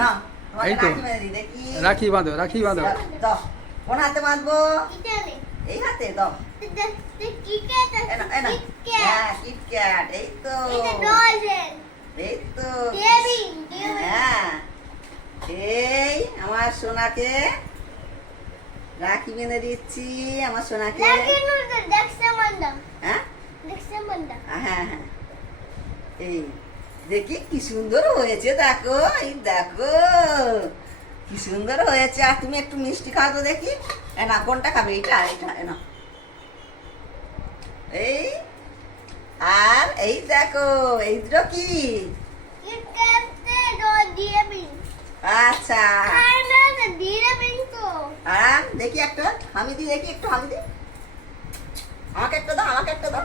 না এই তো রাখি বেঁধে দিই, দেখি রাখি বাঁধো, রাখি বাঁধো। দাও, কোন হাতে বাঁধবো? এই হাতে দাও। এনা এনা হ্যাঁ, কিটক্যাট, এই তো এই তো হ্যাঁ। এই আমার সোনাকে রাখি বেঁধে দিচ্ছি, আমার সোনাকে। হ্যাঁ হ্যাঁ হ্যাঁ, এই দেখি কি সুন্দর হয়েছে, দেখো এই দেখো কি সুন্দর হয়েছে। আর তুমি একটু মিষ্টি খাও তো দেখি। না কোনটা খাবে? এইটা এইটা না, এই আর এই দেখো এই দুটো কি? আচ্ছা আর দেখি একটা হামি দি, দেখি একটু হামি দি। আমাকে একটা দাও, আমাকে একটা দাও।